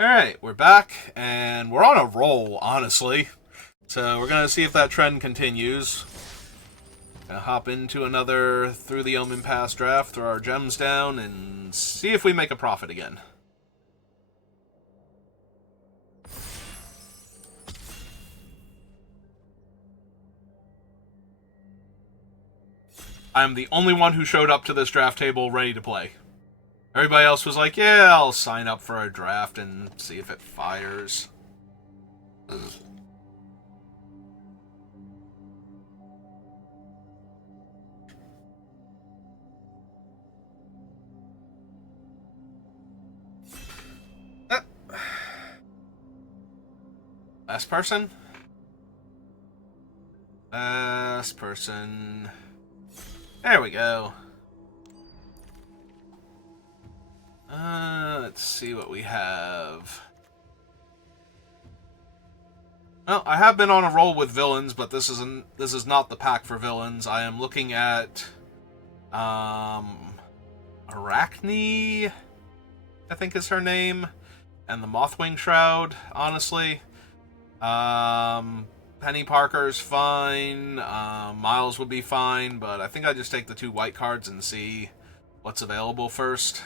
Alright, we're back, and we're on a roll, honestly. So we're gonna see if that trend continues. Gonna hop into another Through the Omenpaths draft, throw our gems down, and see if we make a profit again. I'm the only one who showed up to this draft table ready to play. Everybody else was like, yeah, I'll sign up for a draft and see if it fires. Last person? Last person. There we go. Let's see what we have. Well, I have been on a roll with villains, but this is not the pack for villains. I am looking at Arachne, I think is her name, and the Mothwing Shroud, honestly. Penny Parker's fine, Miles would be fine, but I think I just take the two white cards and see what's available first.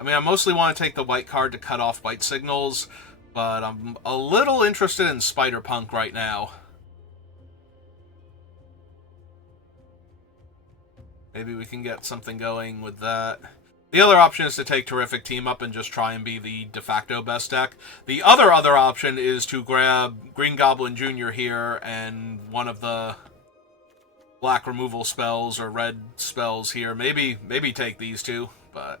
I mean, I mostly want to take the white card to cut off white signals, but I'm a little interested in Spider-Punk right now. Maybe we can get something going with that. The other option is to take Terrific Team Up and just try and be the de facto best deck. The other option is to grab Green Goblin Jr. here and one of the black removal spells or red spells here. Maybe take these two, but...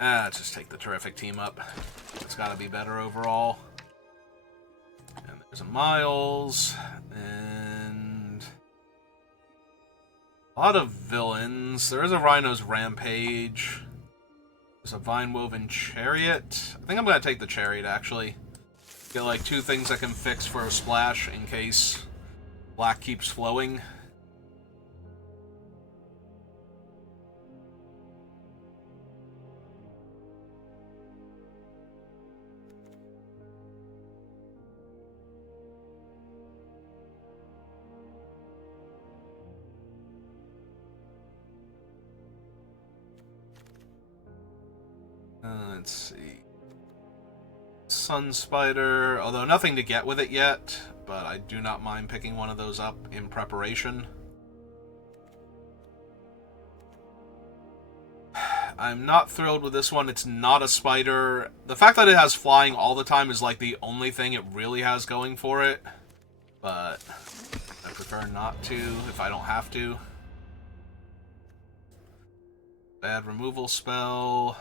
let's just take the Terrific Team Up. It's gotta be better overall. And there's a Miles, and a lot of villains. There is a Rhino's Rampage. There's a Vine-Woven Chariot. I think I'm gonna take the Chariot, actually. Get like two things I can fix for a splash in case black keeps flowing. Let's see. Sun Spider, although nothing to get with it yet, but I do not mind picking one of those up in preparation. I'm not thrilled with this one. It's not a spider. The fact that it has flying all the time is like the only thing it really has going for it, but I prefer not to if I don't have to. Bad removal spell.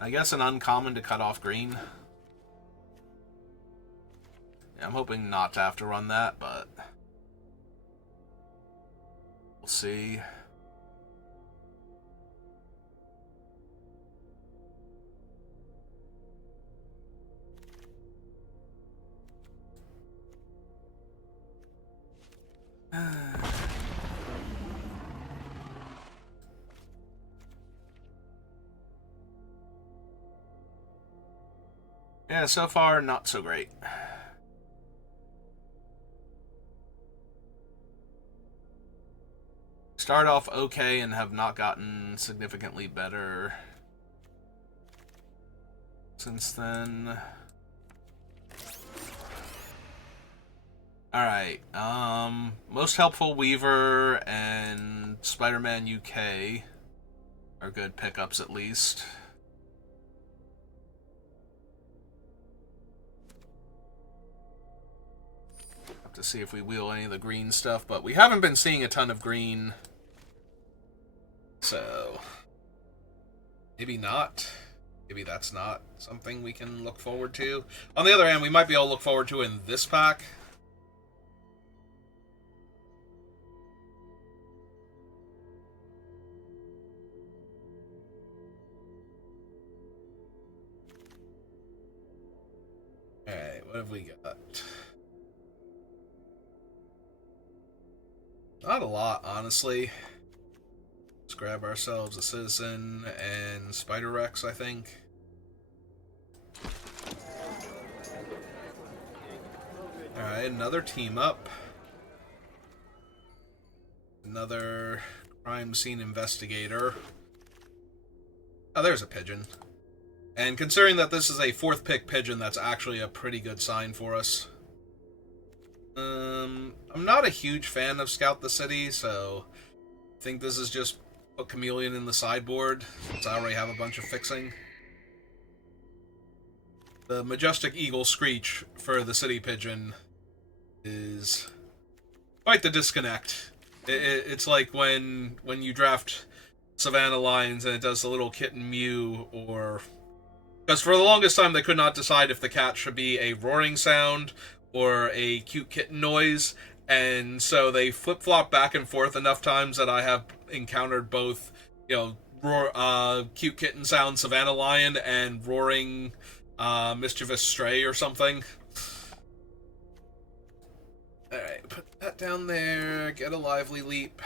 I guess an uncommon to cut off green. Yeah, I'm hoping not to have to run that, but we'll see. Yeah, so far, not so great. Start off okay and have not gotten significantly better since then. Alright, Most Helpful Weaver and Spider-Man UK are good pickups at least. To see if we wheel any of the green stuff, but we haven't been seeing a ton of green, so maybe not. Maybe that's not something we can look forward to. On the other hand, we might be able to look forward to in this pack. What have we got? Not a lot, honestly. Let's grab ourselves a Citizen and Spider Rex, I think. Alright, another team up. Another crime scene investigator. Oh, there's a pigeon. And considering that this is a 4th pick pigeon, that's actually a pretty good sign for us. I'm not a huge fan of Scout the City, so I think this is just put Chameleon in the sideboard, since I already have a bunch of fixing. The Majestic Eagle Screech for the City Pigeon is quite the disconnect. It's like when you draft Savannah Lions and it does the little kitten mew, or... Because for the longest time they could not decide if the cat should be a roaring sound or a cute kitten noise, and so they flip-flop back and forth enough times that I have encountered both, cute kitten sound Savannah Lion and roaring mischievous stray or something. Alright, put that down there, get a lively leap.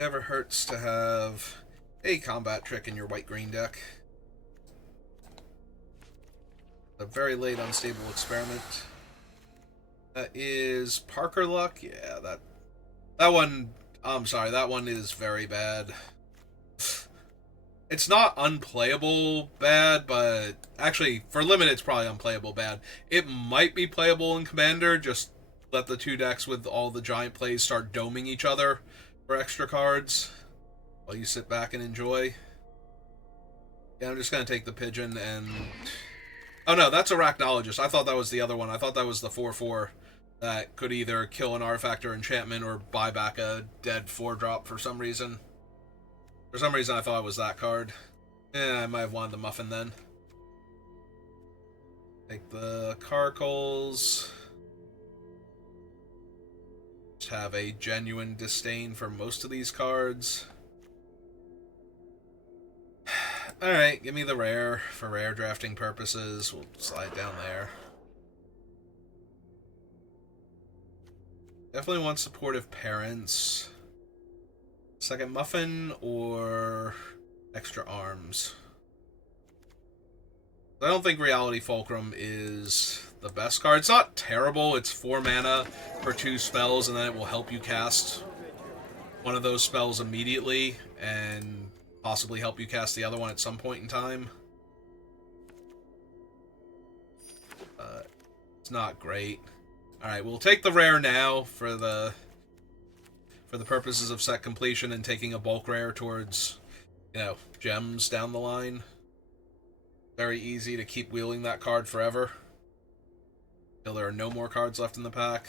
Never hurts to have a combat trick in your white-green deck. A very late unstable experiment. That is Parker Luck. Yeah, that one. I'm sorry, that one is very bad. It's not unplayable bad, but actually for limited it's probably unplayable bad. It might be playable in Commander. Just let the 2 decks with all the giant plays start doming each other for extra cards while you sit back and enjoy. Yeah, I'm just gonna take the pigeon and... Oh no, that's Arachnologist. I thought that was the other one. I thought that was the 4/4 that could either kill an artifact or enchantment or buy back a dead 4-drop for some reason. For some reason I thought it was that card. I might have wanted the Muffin then. Take the Carcoals. Just have a genuine disdain for most of these cards. Alright, give me the rare for rare drafting purposes. We'll slide down there. Definitely want supportive parents. Second Muffin or extra arms. I don't think Reality Fulcrum is the best card. It's not terrible. It's 4 mana for 2 spells, and then it will help you cast one of those spells immediately, and possibly help you cast the other one at some point in time. It's not great. Alright, we'll take the rare now for the purposes of set completion and taking a bulk rare towards, gems down the line. Very easy to keep wheeling that card forever until there are no more cards left in the pack.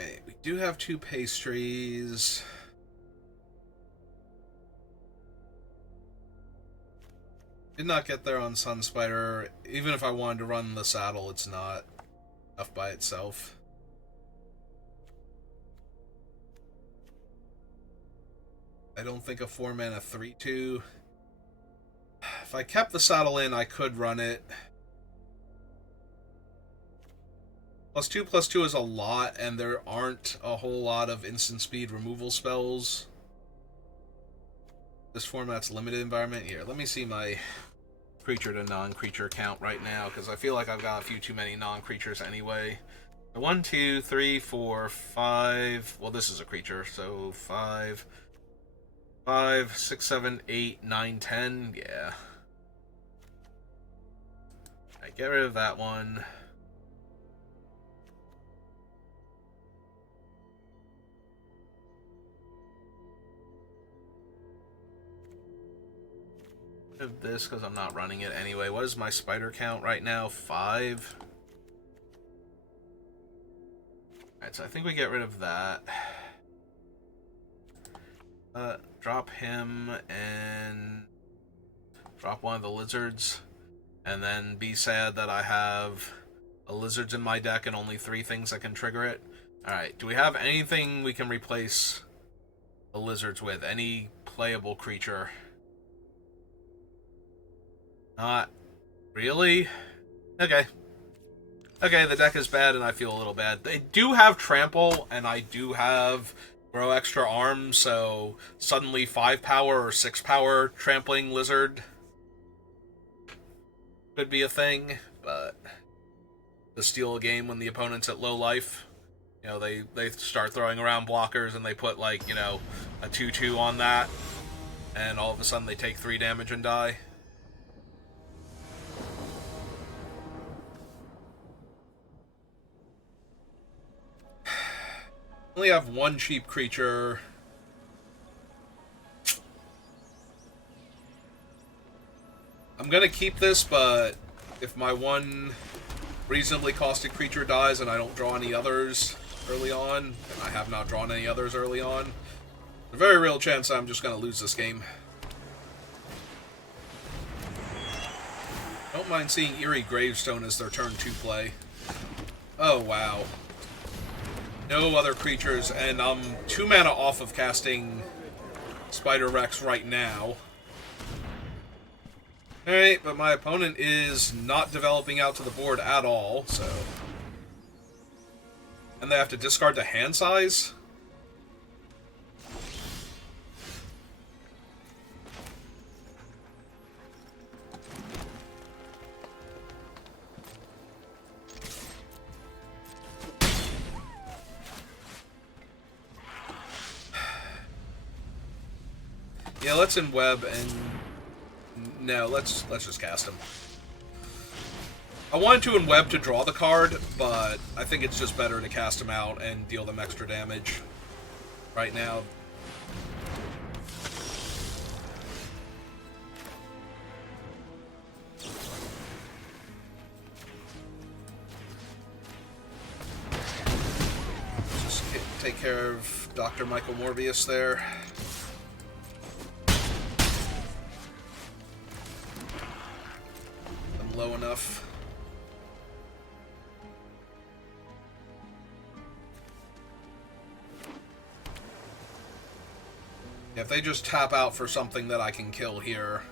Okay, we do have 2 pastries. Did not get there on Sunspider. Even if I wanted to run the saddle, it's not enough by itself. I don't think a 4 mana 3/2. If I kept the saddle in, I could run it. +2/+2 is a lot, and there aren't a whole lot of instant speed removal spells. This format's limited environment. Here, let me see my creature to non-creature count right now, because I feel like I've got a few too many non-creatures anyway. 1, 2, 3, 4, 5. Well, this is a creature, so 5, 6, 7, 8, 9, 10. Yeah. Alright, get rid of that one. Of this because I'm not running it anyway. What is my spider count right now? 5. so I think we get rid of that. Drop him and drop one of the lizards, and then be sad that I have a lizards in my deck and only 3 things that can trigger it. Alright, do we have anything we can replace the lizards with? Any playable creature? Not really? Okay. Okay, the deck is bad and I feel a little bad. They do have trample, and I do have grow extra arms, so suddenly 5 power or 6 power trampling lizard could be a thing, but to steal a game when the opponent's at low life, you know, they start throwing around blockers and they put, like, you know, a 2/2 on that, and all of a sudden they take 3 damage and die. Only have 1 cheap creature. I'm gonna keep this, but if my 1 reasonably costed creature dies and I don't draw any others early on, and I have not drawn any others early on, there's a very real chance I'm just gonna lose this game. Don't mind seeing Eerie Gravestone as their turn 2 play. Oh, wow. No other creatures, and I'm 2 mana off of casting Spider Rex right now. Alright, but my opponent is not developing out to the board at all, so... And they have to discard the hand size? Yeah, let's in-web and... No, let's just cast him. I wanted to in-web to draw the card, but I think it's just better to cast him out and deal them extra damage right now. Just take care of Dr. Michael Morbius there. Low enough. If they just tap out for something that I can kill here,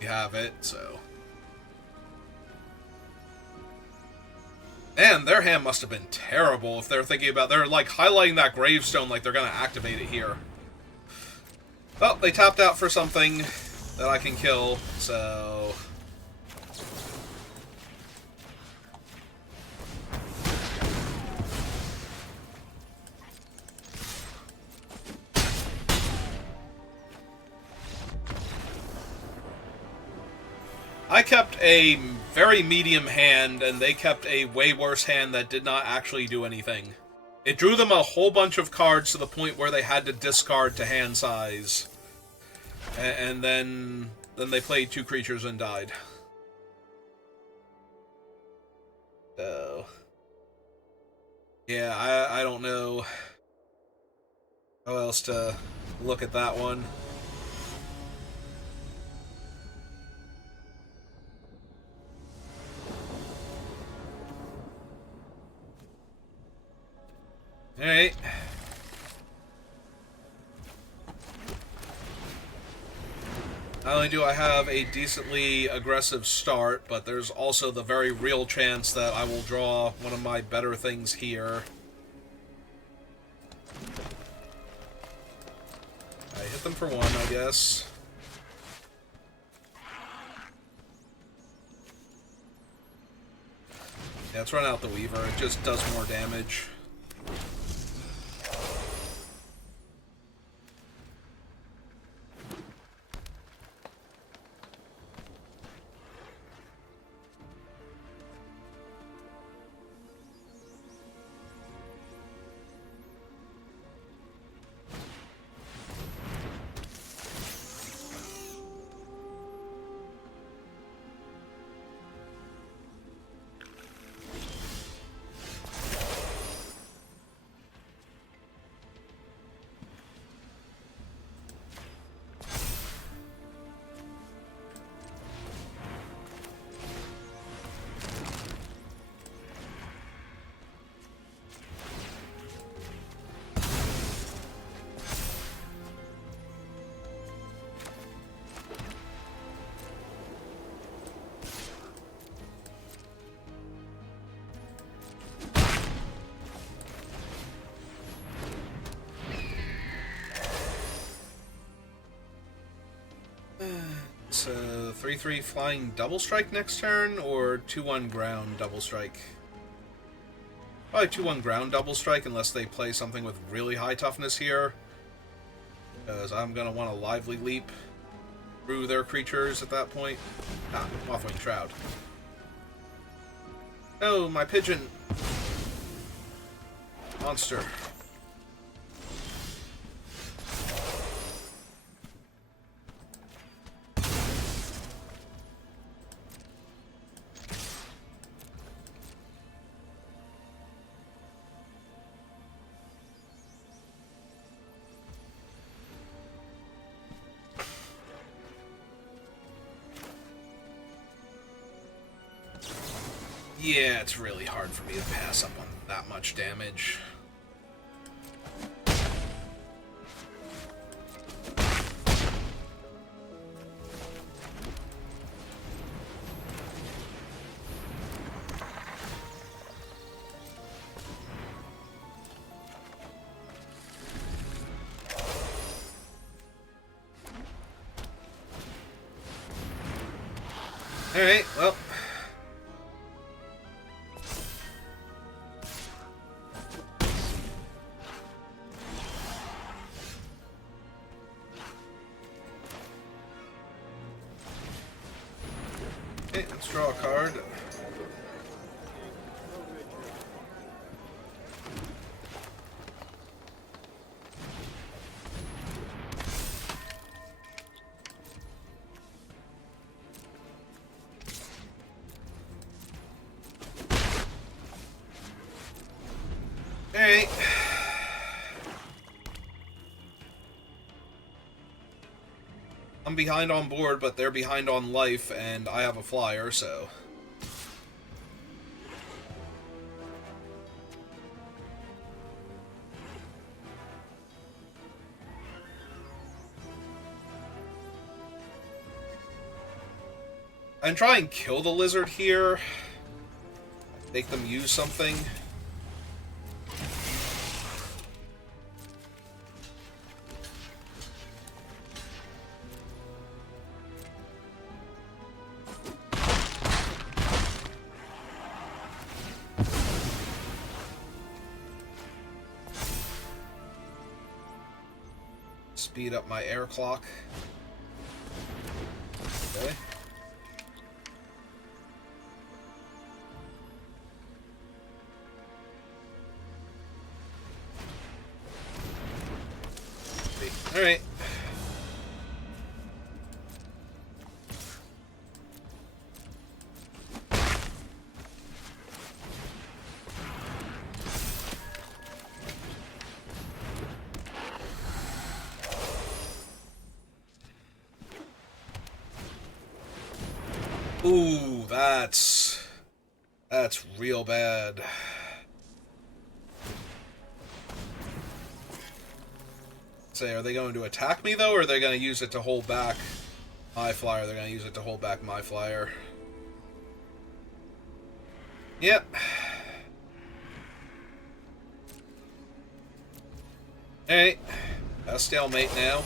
you have it, so. Man, their hand must have been terrible if they're thinking about... They're, like, highlighting that gravestone like they're gonna activate it here. Well, they tapped out for something that I can kill, so... I kept a very medium hand, and they kept a way worse hand that did not actually do anything. It drew them a whole bunch of cards to the point where they had to discard to hand size. And then they played 2 creatures and died. So... Yeah, I don't know how else to look at that one. Alright. Not only do I have a decently aggressive start, but there's also the very real chance that I will draw one of my better things here. I hit them for 1, I guess. Yeah, let's run out the Weaver. It just does more damage. So 3/3 flying double strike next turn, or 2/1 ground double strike? Probably 2/1 ground double strike unless they play something with really high toughness here. Because I'm gonna want a lively leap through their creatures at that point. Ah, Mothwing Shroud. No, my pigeon! Monster. Yeah, it's really hard for me to pass up on that much damage. Alright, well. Okay, let's draw a card. Alright. I'm behind on board, but they're behind on life, and I have a flyer, so... I can try and kill the lizard here. Make them use something. Speed up my air clock. Okay. Alright. Ooh, that's real bad. Say, are they going to attack me though, or are they going to use it to hold back my flyer? They're going to use it to hold back my flyer. Yep. Alright. A stalemate now.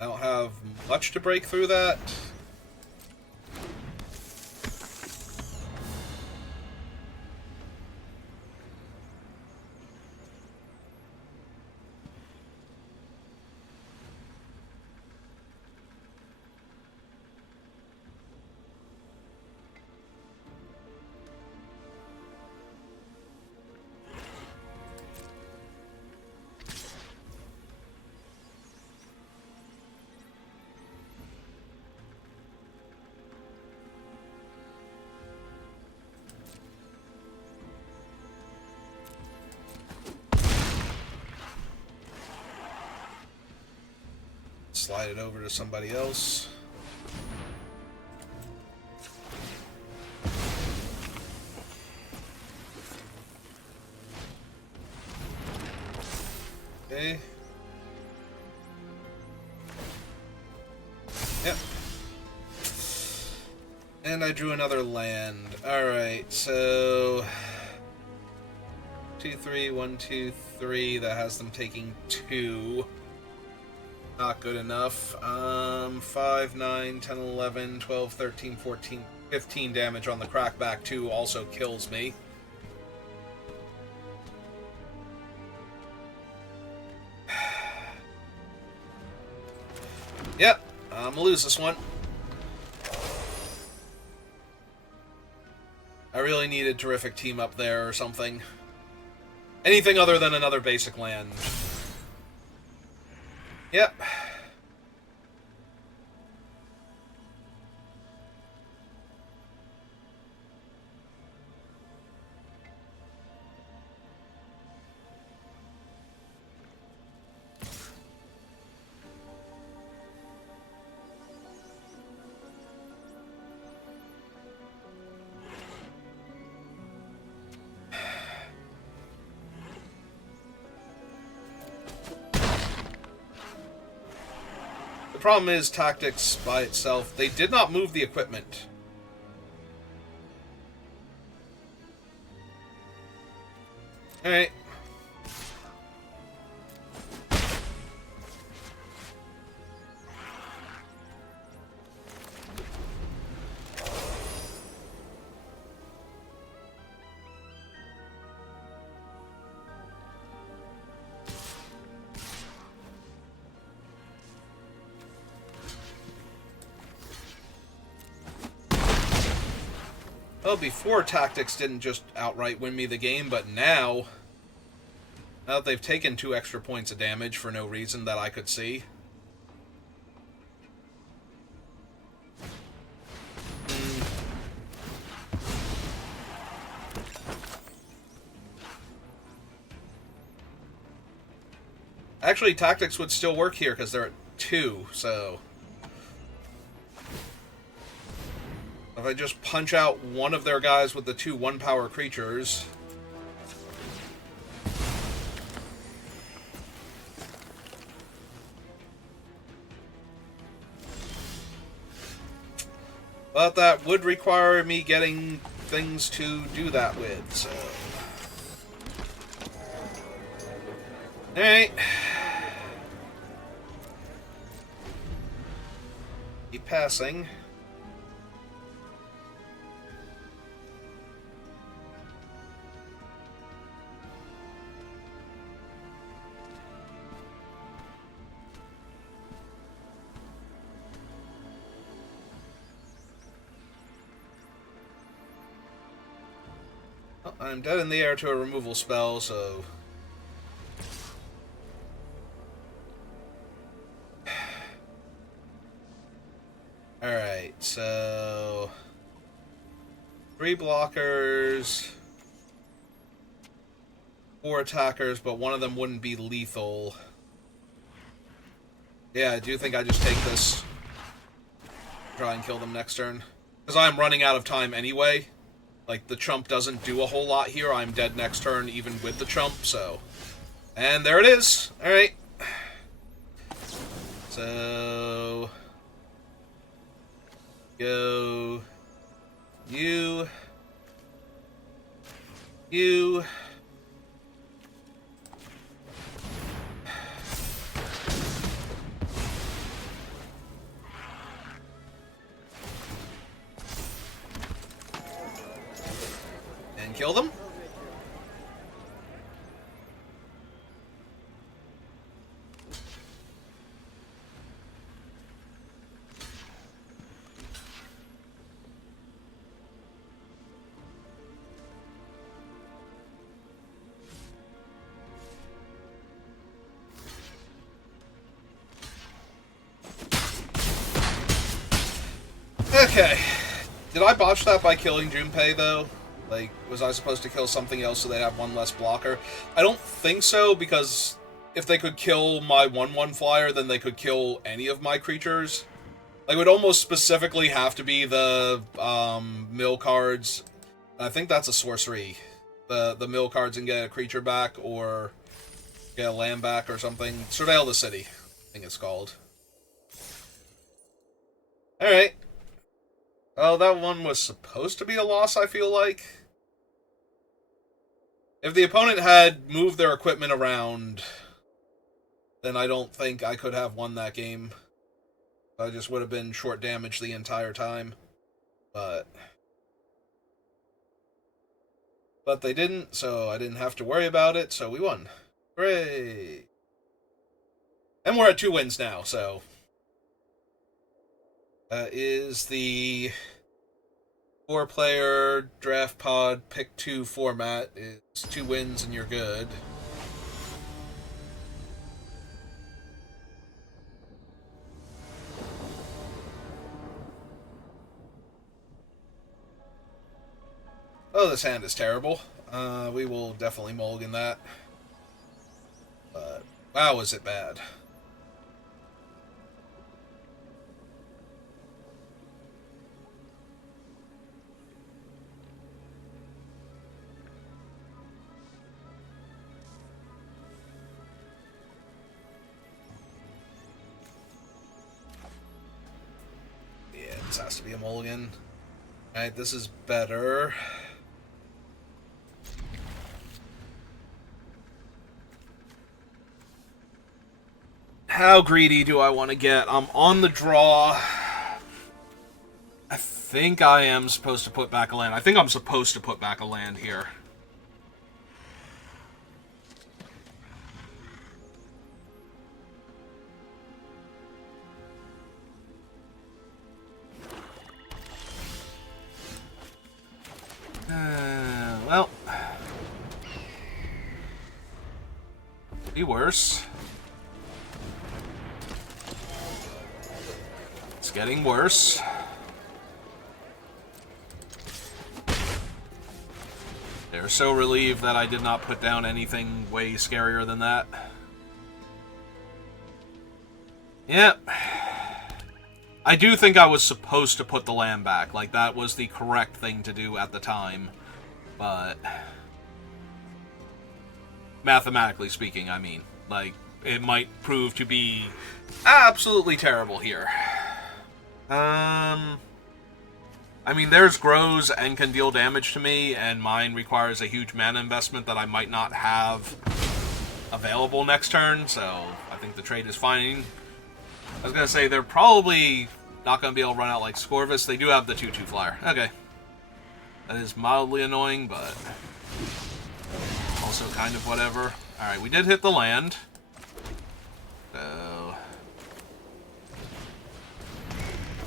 I don't have much to break through that. Slide it over to somebody else. Okay. Yep. And I drew another land. Alright, so 2, 3, 1, 2, 3. That has them taking 2. Not good enough. 5, 9, 10, 11, 12, 13, 14, 15 damage on the crackback 2 also kills me. Yep, I'm gonna lose this one. I really needed terrific team up there or something. Anything other than another basic land. Yep. The problem is tactics by itself. They did not move the equipment. Alright. Well, before tactics didn't just outright win me the game, but now that they've taken 2 extra points of damage for no reason that I could see. Actually, tactics would still work here because they're at 2, so if I just punch out one of their guys with the 2 1-power creatures. But that would require me getting things to do that with, so. Alright. Keep passing. Well, I'm dead in the air to a removal spell, so alright, so 3 blockers, 4 attackers, but one of them wouldn't be lethal. Yeah, I do think I just take this. Try and kill them next turn. Because I'm running out of time anyway. Like, the chump doesn't do a whole lot here. I'm dead next turn, even with the chump, so. And there it is. Alright. So go you and kill them. Okay. Did I botch that by killing Junpei, though? Like, was I supposed to kill something else so they have one less blocker? I don't think so, because if they could kill my 1/1 flyer, then they could kill any of my creatures. Like, it would almost specifically have to be the mill cards. I think that's a sorcery. The mill cards and get a creature back, or get a land back or something. Surveil the City, I think it's called. Alright. Oh, that one was supposed to be a loss, I feel like. If the opponent had moved their equipment around, then I don't think I could have won that game. I just would have been short damage the entire time. But they didn't, so I didn't have to worry about it, so we won. Hooray! And we're at 2 wins now, so... That is the 4-player draft pod pick 2 format. It's 2 wins and you're good. Oh, this hand is terrible. We will definitely mulligan that. But, wow, is it bad. Yeah, this has to be a mulligan. Alright, this is better. How greedy do I want to get? I'm on the draw. I think I am supposed to put back a land. I think I'm supposed to put back a land here. Well, be worse. It's getting worse. They're so relieved that I did not put down anything way scarier than that. Yep. I do think I was supposed to put the land back. Like, that was the correct thing to do at the time. But... mathematically speaking, I mean. Like, it might prove to be absolutely terrible here. I mean, theirs grows and can deal damage to me, and mine requires a huge mana investment that I might not have available next turn, so I think the trade is fine. I was going to say, they're probably not going to be able to run out like Scorvus. They do have the 2/2 flyer. Okay. That is mildly annoying, but also kind of whatever. Alright, we did hit the land. So...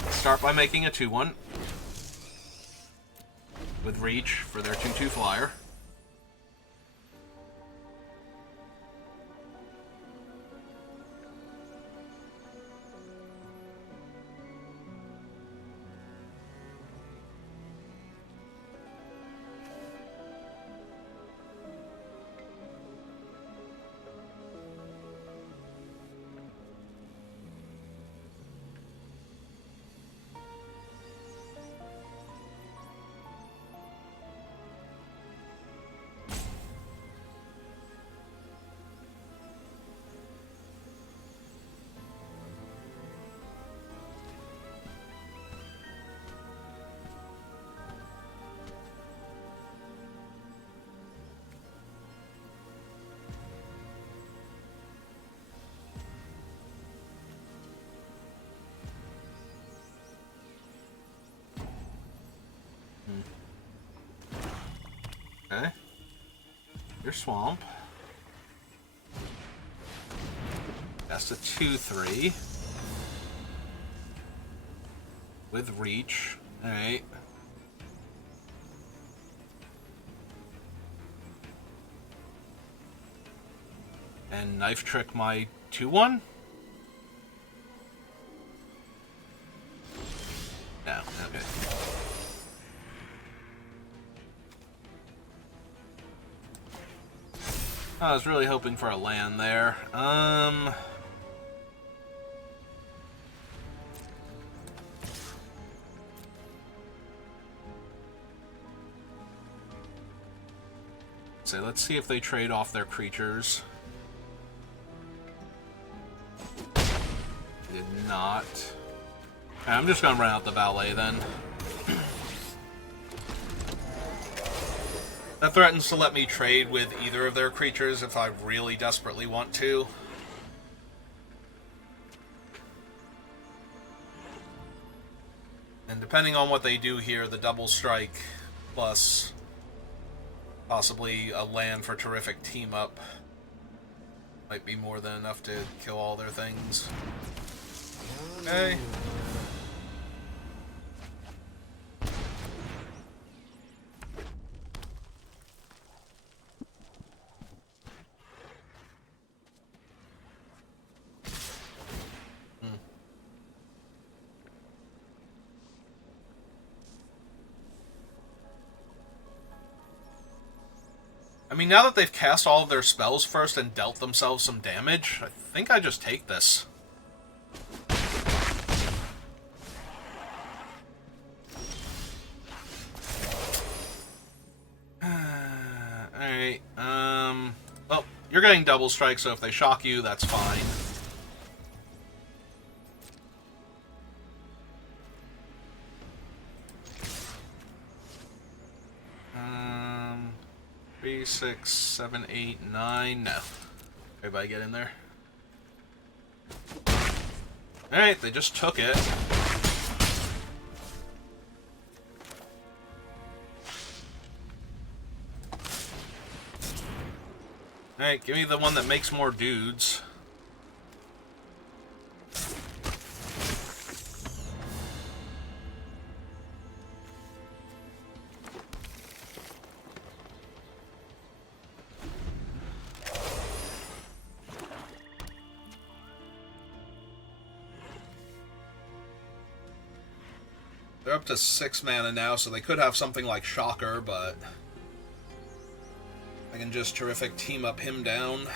let's start by making a 2/1. With reach for their 2/2 flyer. Okay. Your swamp. That's a 2/3. With reach. Alright. And knife trick my 2/1? No, okay. I was really hoping for a land there. So let's see if they trade off their creatures. Did not. I'm just gonna run out the valet then. That threatens to let me trade with either of their creatures if I really desperately want to. And depending on what they do here, the double strike plus possibly a land for terrific team up might be more than enough to kill all their things. Okay. I mean, now that they've cast all of their spells first and dealt themselves some damage, I think I just take this. Alright, well, you're getting double strike, so if they shock you, that's fine. 3, 6, 7, 8, 9. No. Everybody get in there. Alright, they just took it. Alright, give me the one that makes more dudes. They're up to 6 mana now, so they could have something like Shocker, but I can just terrific team up him down.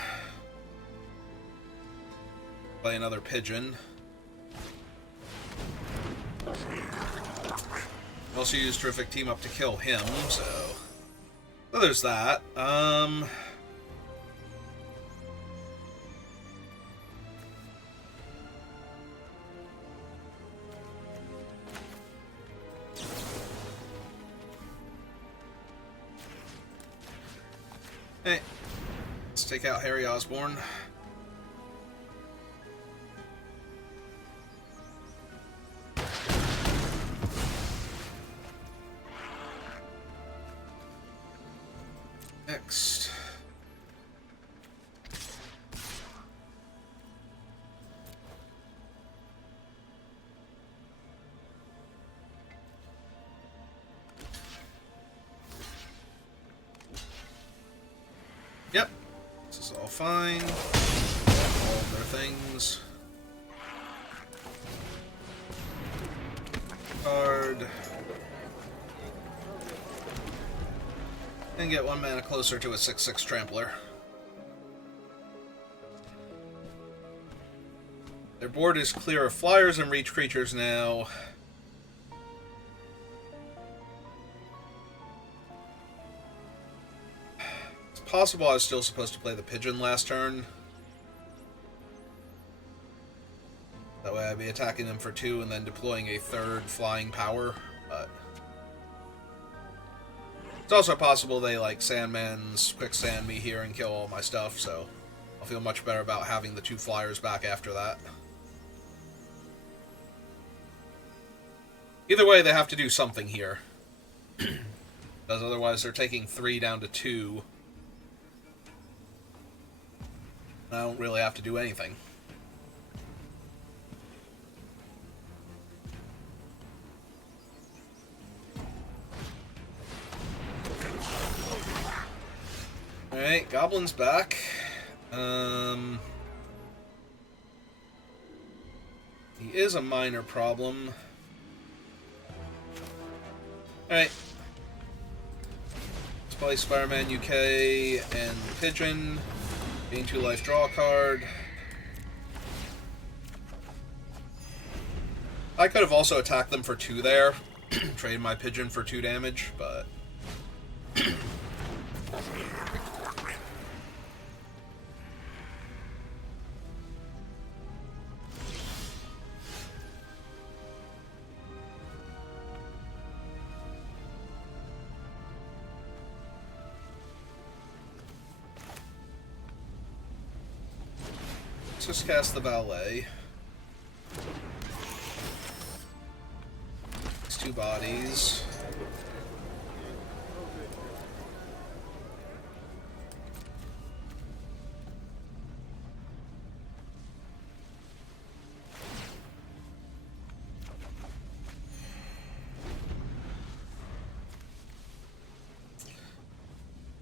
Play another pigeon. Also use terrific team up to kill him, so there's that. Hey, let's take out Harry Osborn. Next. Yep, this is all fine. All of their things. Card. And get 1 mana closer to a 6/6 Trampler. Their board is clear of flyers and reach creatures now. Possible I was still supposed to play the pigeon last turn. That way I'd be attacking them for 2 and then deploying a 3rd flying power, but it's also possible they like Sandman's quicksand me here and kill all my stuff, so I'll feel much better about having the 2 flyers back after that. Either way, they have to do something here. Because otherwise they're taking 3 down to 2. I don't really have to do anything. Alright, Goblin's back. He is a minor problem. Alright. Let's play Spider-Man UK and Pigeon. Gain 2 life, draw a card. I could have also attacked them for 2 there. Trade my pigeon for 2 damage, but just cast the Valet. 2 bodies.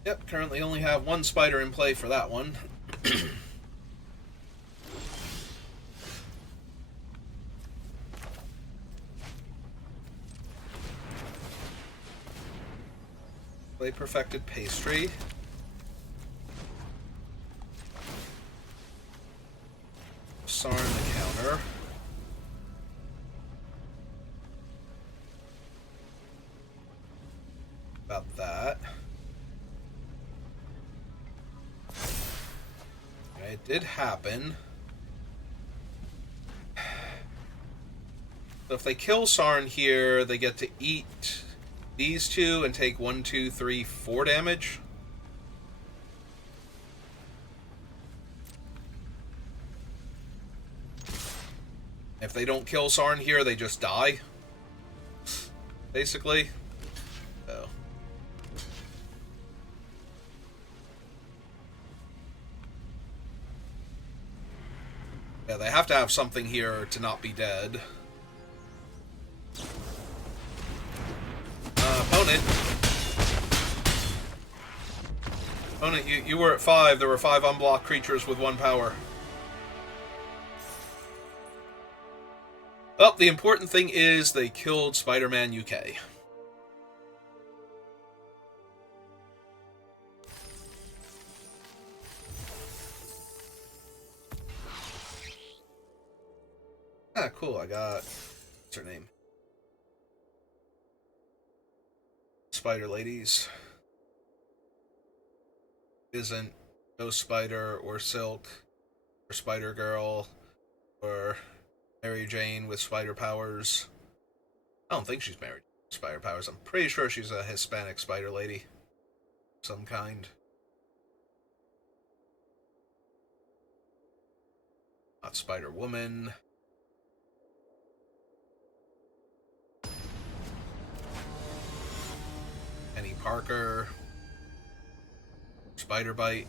Yep, currently only have 1 spider in play for that one. Play perfected pastry. Sarn the counter. About that. It did happen. So if they kill Sarn here, they get to eat these 2 and take 1, 2, 3, 4 damage. If they don't kill Sarn here, they just die. Basically. So. Yeah, they have to have something here to not be dead. Opponent. Opponent, you were at 5. There were 5 unblocked creatures with 1 power. Well, the important thing is they killed Spider-Man UK. Ah, cool. I got... What's her name? Spider Ladies. Isn't Ghost Spider or Silk or Spider Girl or Mary Jane with spider powers. I don't think she's married to spider powers. I'm pretty sure she's a Hispanic spider lady of some kind. Not Spider Woman. Penny Parker. Spider Bite.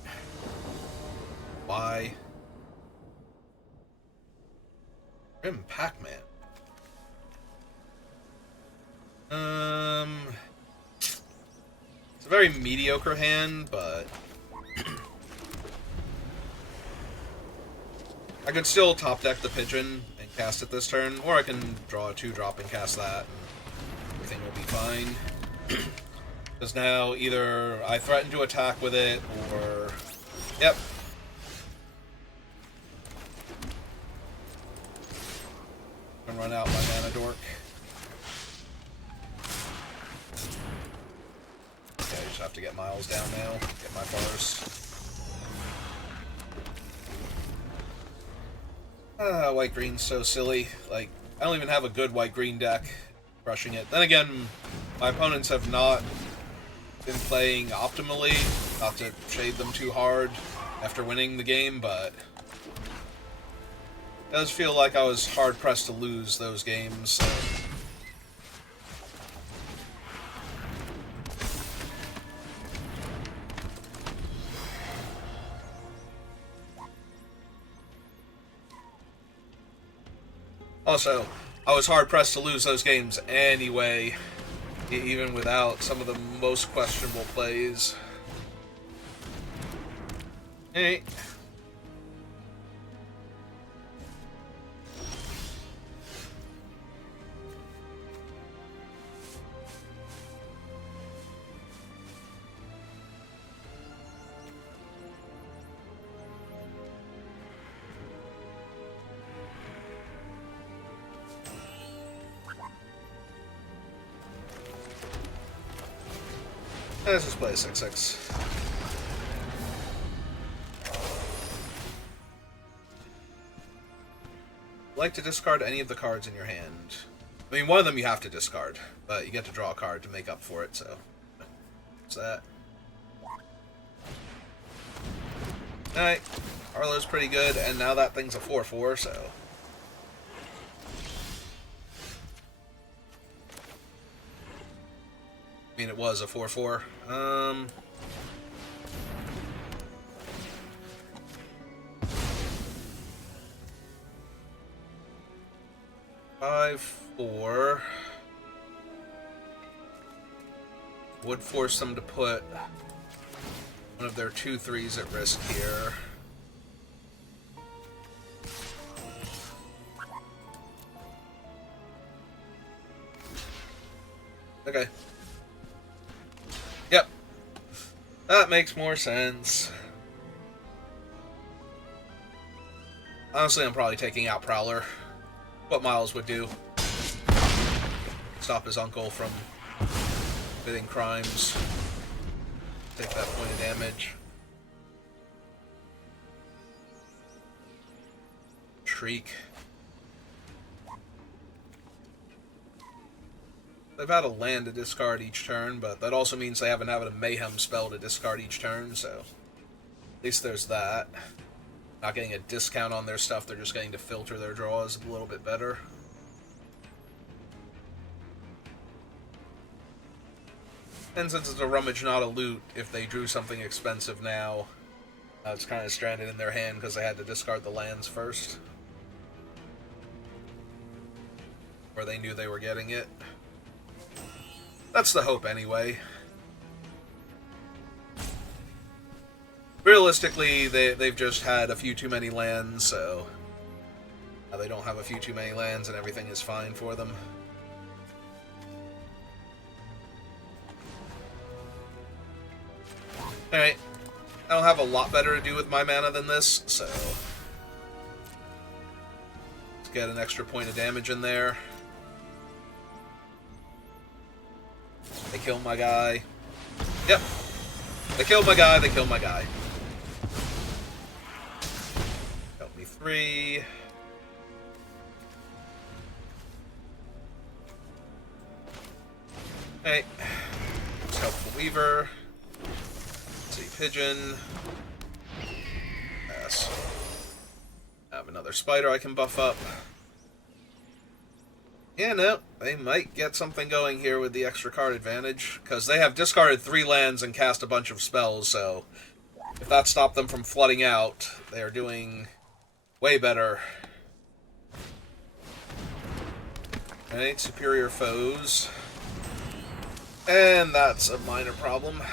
Why? Grim Pac-Man. It's a very mediocre hand, but I could still top deck the pigeon and cast it this turn, or I can draw a 2-drop and cast that, and everything will be fine. Because now either I threaten to attack with it, or... Yep. And run out my mana dork. Okay, I just have to get Miles down now. Get my bars. White-green's so silly. Like, I don't even have a good white-green deck. Crushing it. Then again, my opponents have not been playing optimally. Not to shade them too hard after winning the game, but it does feel like I was hard-pressed to lose those games, so. Also, I was hard-pressed to lose those games anyway, even without some of the most questionable plays. Hey. Let's just play a 6/6. Like to discard any of the cards in your hand. I mean, one of them you have to discard, but you get to draw a card to make up for it, so. What's that? Alright. Arlo's pretty good, and now that thing's a 4/4, so. I mean, it was a 4/4. 5/4 would force them to put one of their 2/3s at risk here. Okay. Yep. That makes more sense. Honestly, I'm probably taking out Prowler. What Miles would do. Stop his uncle from committing crimes. Take that point of damage. Shriek. They've had a land to discard each turn, but that also means they haven't had a Mayhem spell to discard each turn, so at least there's that. Not getting a discount on their stuff, they're just getting to filter their draws a little bit better. And since it's a rummage, not a loot, if they drew something expensive now, it's kind of stranded in their hand because they had to discard the lands first. Or they knew they were getting it. That's the hope anyway. Realistically, they've just had a few too many lands, so they don't have a few too many lands and everything is fine for them. Alright. I don't have a lot better to do with my mana than this, so let's get an extra point of damage in there. They kill my guy. Yep. They killed my guy, they killed my guy. Help me 3. Hey. Let's help the Weaver. Let's see, Pigeon. Pass. I have another Spider I can buff up. Yeah, no, they might get something going here with the extra card advantage, because they have discarded 3 lands and cast a bunch of spells, so if that stopped them from flooding out, they are doing way better. Alright, superior foes. And that's a minor problem.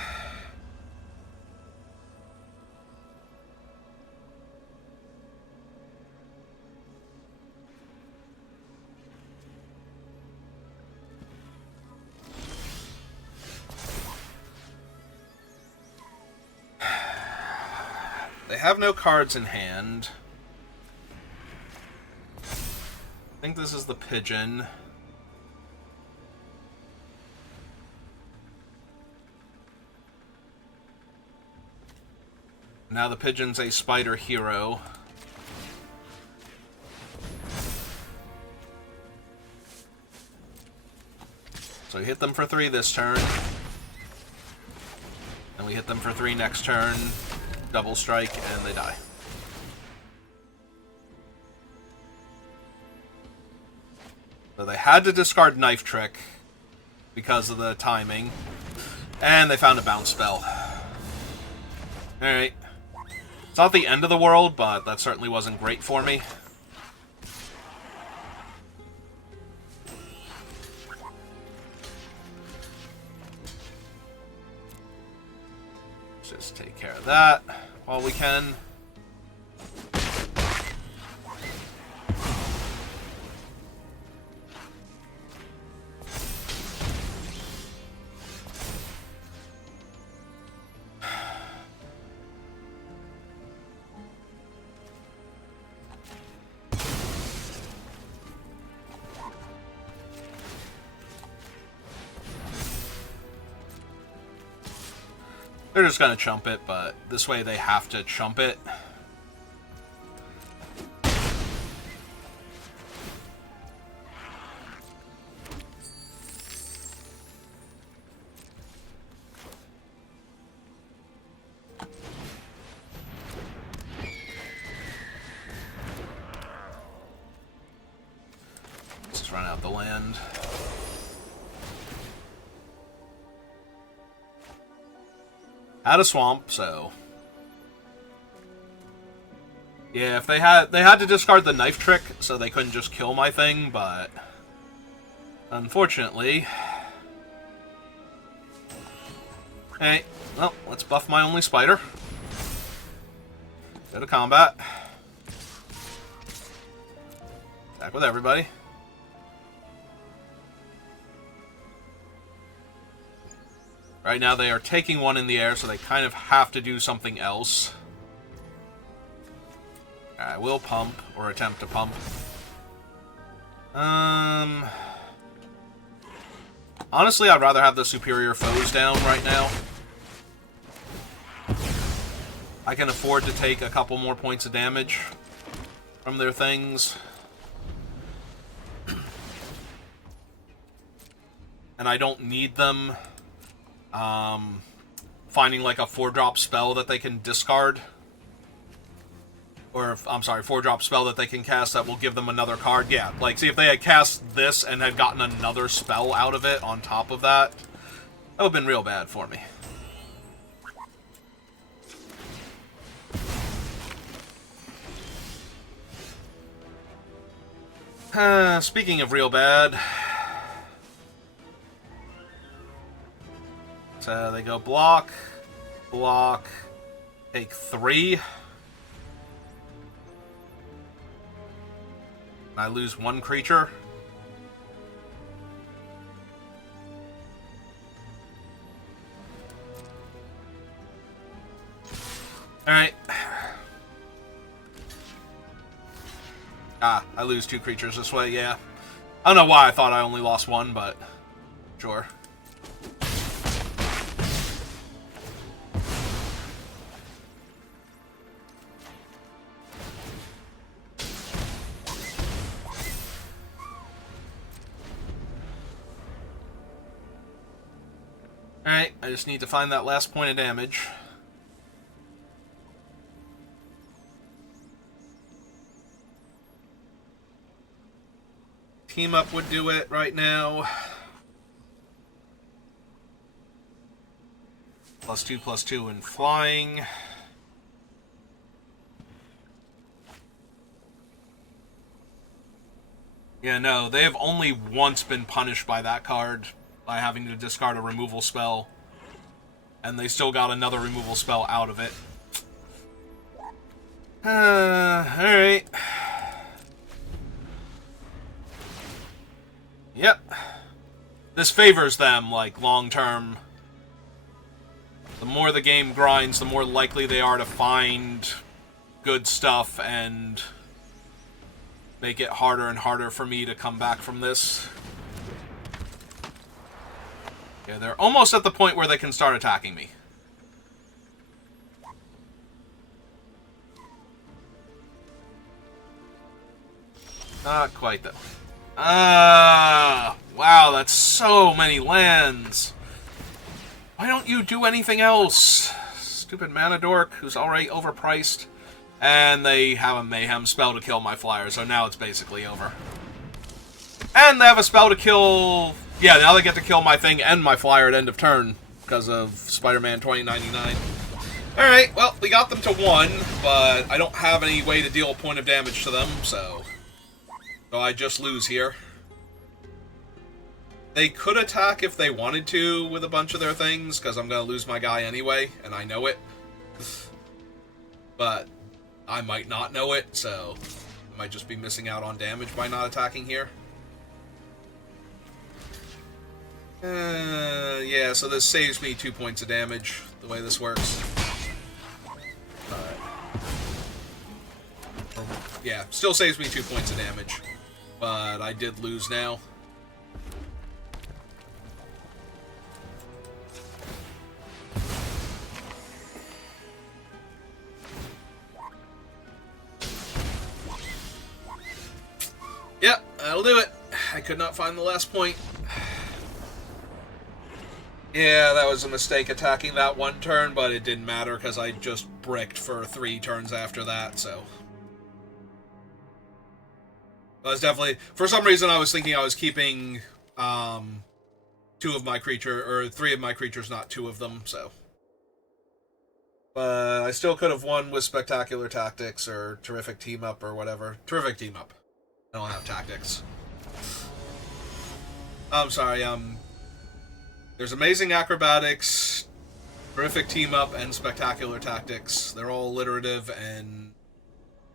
They have no cards in hand. I think this is the Pigeon. Now the Pigeon's a Spider hero. So we hit them for 3 this turn. And we hit them for 3 next turn. Double strike, and they die. So they had to discard Knife Trick because of the timing. And they found a bounce spell. Alright. It's not the end of the world, but that certainly wasn't great for me. Let's just take care of that while we can. They're just gonna chump it, but this way they have to chump it. Let's just run out the land. Had a swamp, so... Yeah, if they had to discard the knife trick, so they couldn't just kill my thing, but... Unfortunately... Hey, well, let's buff my only spider. Go to combat. Attack with everybody. Right now they are taking one in the air, so they kind of have to do something else. I will pump, or attempt to pump. Honestly, I'd rather have the superior foes down right now. I can afford to take a couple more points of damage from their things. And I don't need them finding like a 4-drop spell that they can discard. Or, I'm sorry, 4-drop spell that they can cast that will give them another card. Yeah, like, see, if they had cast this and had gotten another spell out of it on top of that, that would have been real bad for me. Speaking of real bad... So they go block, block, take 3. I lose 1 creature. Alright. Ah, I lose 2 creatures this way, yeah. I don't know why I thought I only lost 1, but sure. Alright, I just need to find that last point of damage. Team up would do it right now. +2/+2 in flying. Yeah, no, they have only once been punished by that card, by having to discard a removal spell. And they still got another removal spell out of it. Alright. Yep. This favors them, like, long-term. The more the game grinds, the more likely they are to find good stuff and make it harder and harder for me to come back from this. Yeah, they're almost at the point where they can start attacking me. Not quite, though. Wow, that's so many lands. Why don't you do anything else? Stupid mana dork who's already overpriced. And they have a mayhem spell to kill my flyer, so now it's basically over. And they have a spell to kill... Yeah, now they get to kill my thing and my flyer at end of turn because of Spider-Man 2099. Alright, well, we got them to 1, but I don't have any way to deal a point of damage to them, so I just lose here. They could attack if they wanted to with a bunch of their things, because I'm going to lose my guy anyway, and I know it. But I might not know it, so I might just be missing out on damage by not attacking here. Yeah, so this saves me 2 points of damage, the way this works. Yeah, still saves me 2 points of damage. But I did lose now. Yep, that'll do it. I could not find the last point. Yeah, that was a mistake attacking that one turn, but it didn't matter because I just bricked for 3 turns after that, so. I was definitely, for some reason I was thinking I was keeping 2 of my creature, or 3 of my creatures, not 2 of them, so. But I still could have won with Spectacular Tactics or Terrific Team Up or whatever. Terrific Team Up. I don't have Tactics. I'm sorry, there's Amazing Acrobatics, Terrific Team Up, and Spectacular Tactics. They're all alliterative, and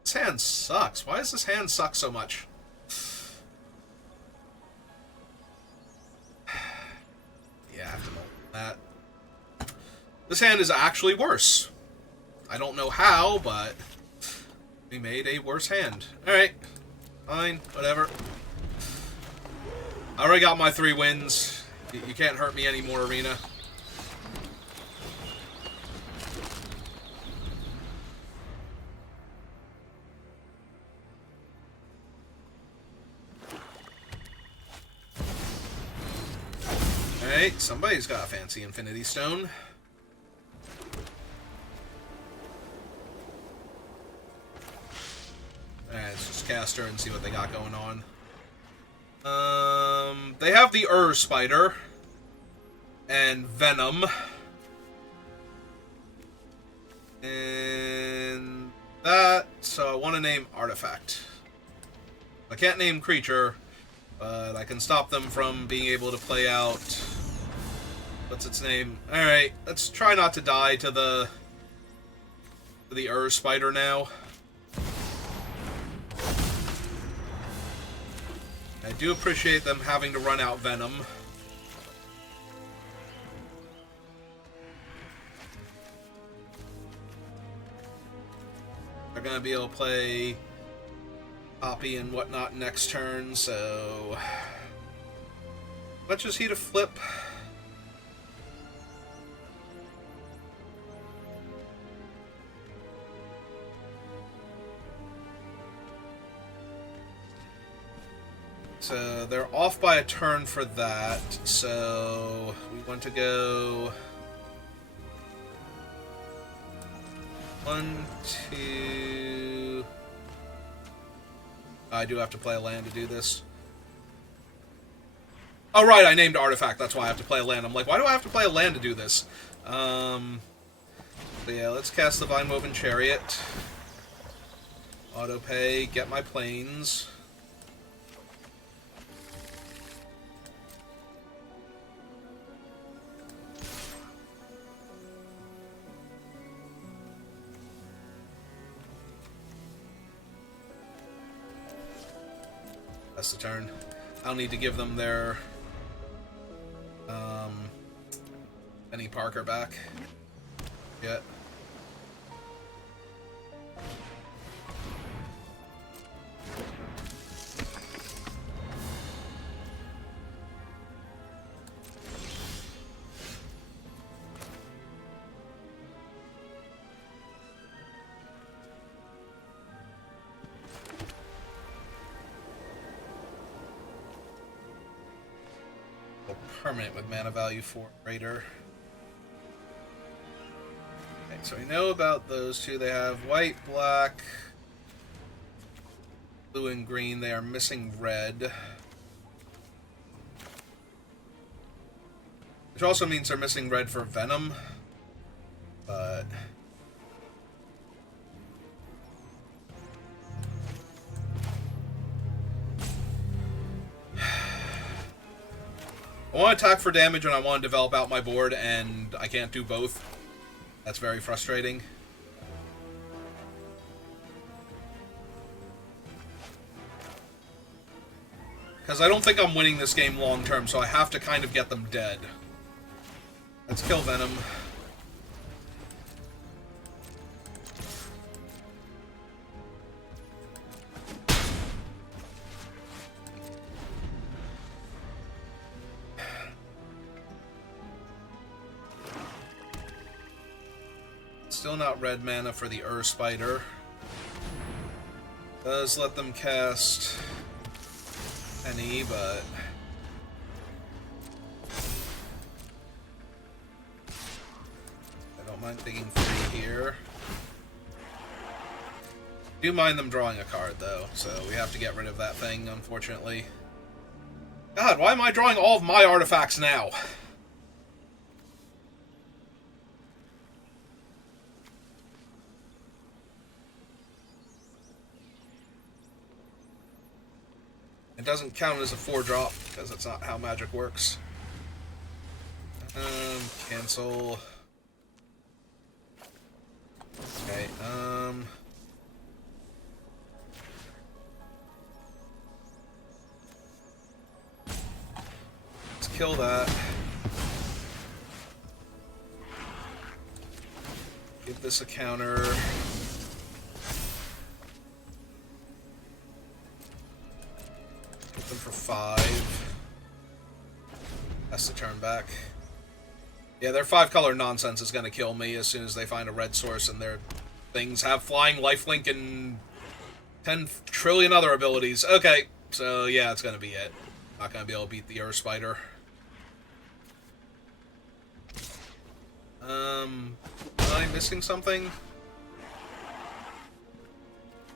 this hand sucks. Why does this hand suck so much? Yeah, I have to know that. This hand is actually worse. I don't know how, but we made a worse hand. Alright. Fine. Whatever. I already got my 3 wins. You can't hurt me anymore, Arena. Alright, somebody's got a fancy Infinity Stone. Alright, let's just cast her and see what they got going on. They have the Spider and Venom. And that, so I want to name Artifact. I can't name Creature, but I can stop them from being able to play out... What's its name? Alright, let's try not to die to the Spider now. I do appreciate them having to run out Venom. They're going to be able to play Poppy and whatnot next turn, so... Much is he to flip? So they're off by a turn for that, so we want to go 1, 2... I do have to play a land to do this. Oh right, I named Artifact, that's why I have to play a land. I'm like, why do I have to play a land to do this? So yeah, let's cast the Vine-Woven Chariot. Auto-pay, get my planes. That's the turn. I'll need to give them their Penny Parker back. Yet. Permanent with mana value 4 greater. Okay, so we know about those two. They have white, black, blue, and green. They are missing red. Which also means they're missing red for Venom. But... I want to attack for damage and I want to develop out my board, and I can't do both. That's very frustrating. Because I don't think I'm winning this game long term, so I have to kind of get them dead. Let's kill Venom. Still not red mana for the Spider. Does let them cast Penny, but... I don't mind taking 3 here. Do mind them drawing a card, though, so we have to get rid of that thing, unfortunately. God, why am I drawing all of my artifacts now? doesn't count as a 4-drop, because that's not how magic works. Cancel. Okay, let's kill that. Give this a counter. Hit them for 5. That's the turn back. Yeah, their 5-color nonsense is going to kill me as soon as they find a red source, and their things have flying, lifelink, and 10 trillion other abilities. Okay, so yeah, that's going to be it. Not going to be able to beat the Earth Spider. Am I missing something?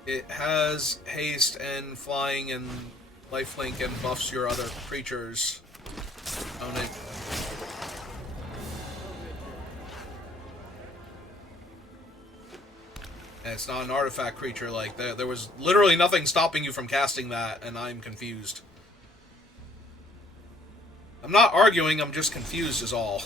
It has haste and flying and lifelink and buffs your other creatures. Own it. And it's not an artifact creature. Like, there was literally nothing stopping you from casting that, and I'm confused. I'm not arguing, I'm just confused is all.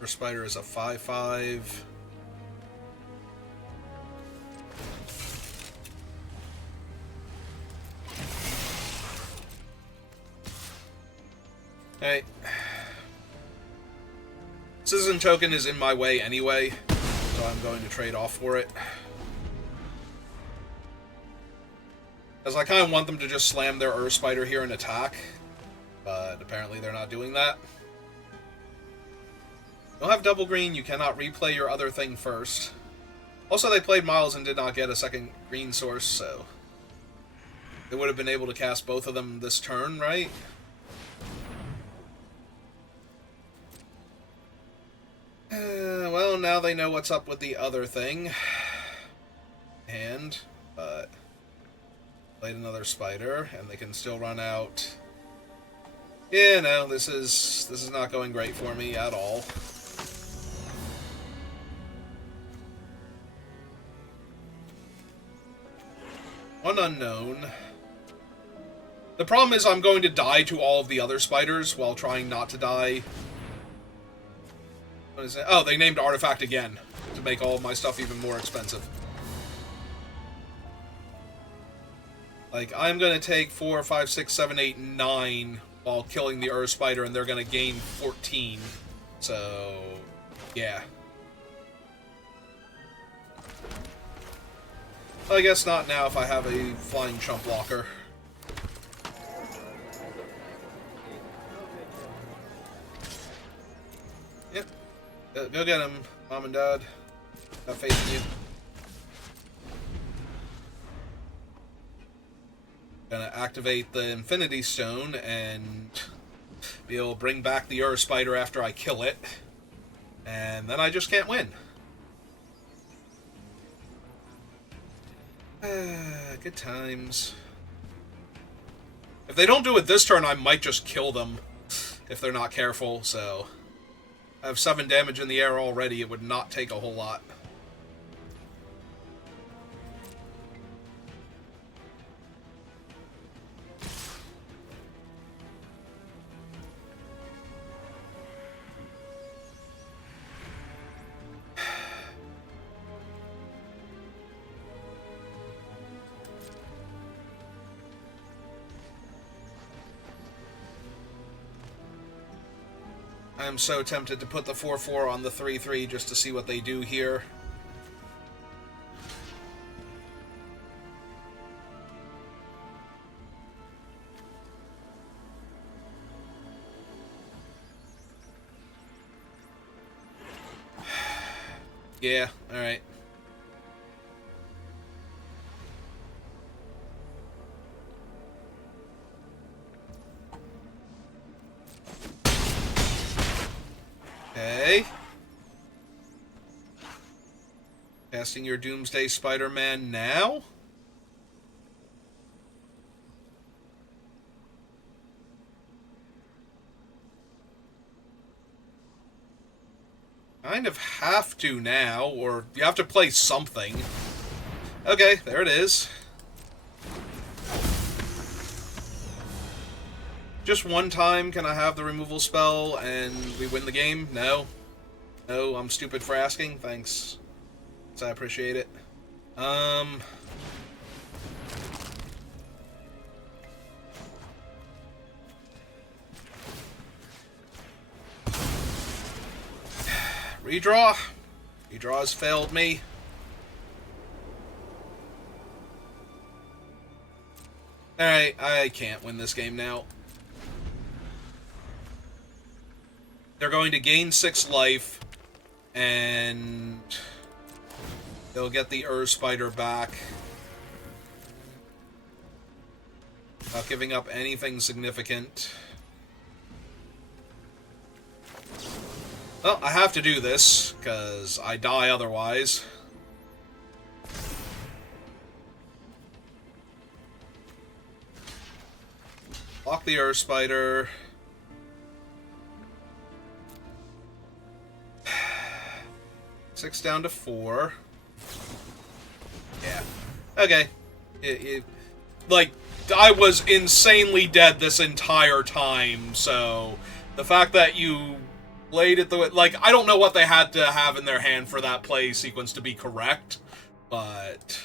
First Spider is a 5/5. Hey. Citizen token is in my way anyway, so I'm going to trade off for it. Because I kind of want them to just slam their Earth Spider here and attack, but apparently they're not doing that. You don't have double green, you cannot replay your other thing first. Also, they played Miles and did not get a second green source, so they would have been able to cast both of them this turn, right? Well, now they know what's up with the other thing. But played another spider, and they can still run out. Yeah, no, this is not going great for me at all. One unknown. The problem is I'm going to die to all of the other spiders while trying not to die. What is it? Oh, they named Artifact again to make all of my stuff even more expensive. Like, I'm going to take 4, 5, 6, 7, 8, 9 while killing the Earth Spider, and they're going to gain 14. So, yeah. I guess not now if I have a flying chump blocker. Yep. Go get him, Mom and Dad. Have faith in you. Gonna activate the Infinity Stone and be able to bring back the Earth Spider after I kill it. And then I just can't win. Good times. If they don't do it this turn, I might just kill them if they're not careful, so I have 7 damage in the air already. It would not take a whole lot. I'm so tempted to put the 4/4 on the 3/3 just to see what they do here. Yeah, alright. Okay. Casting your Doomsday Spider-Man now? kind of have to now, or you have to play something. Okay, there it is. Just one time can I have the removal spell and we win the game? No. No, I'm stupid for asking. Thanks. I appreciate it. Redraw. Redraw has failed me. Alright, I can't win this game now. They're going to gain 6 life, and they'll get the Spider back. Not giving up anything significant. Well, I have to do this, because I die otherwise. Block the Spider. Six down to 4. Yeah. Okay. Like, I was insanely dead this entire time, so the fact that you played it the way... Like, I don't know what they had to have in their hand for that play sequence to be correct, but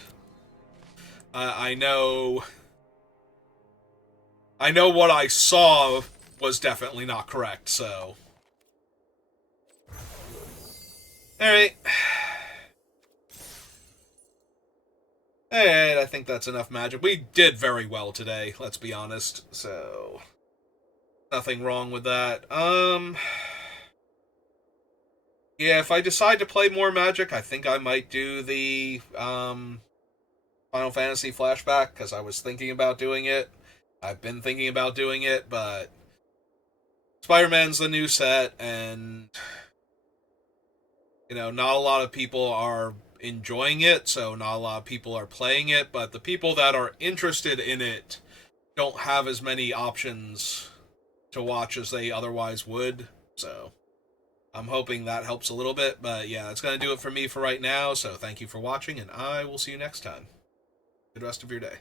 I know what I saw was definitely not correct, so... Alright. Alright, I think that's enough magic. We did very well today, let's be honest, so... Nothing wrong with that. Yeah, if I decide to play more Magic, I think I might do the, Final Fantasy flashback, because I was thinking about doing it. I've been thinking about doing it, but... Spider-Man's the new set, and... You know, not a lot of people are enjoying it, so not a lot of people are playing it, but the people that are interested in it don't have as many options to watch as they otherwise would, so I'm hoping that helps a little bit, but yeah, that's going to do it for me for right now, so thank you for watching, and I will see you next time. Good rest of your day.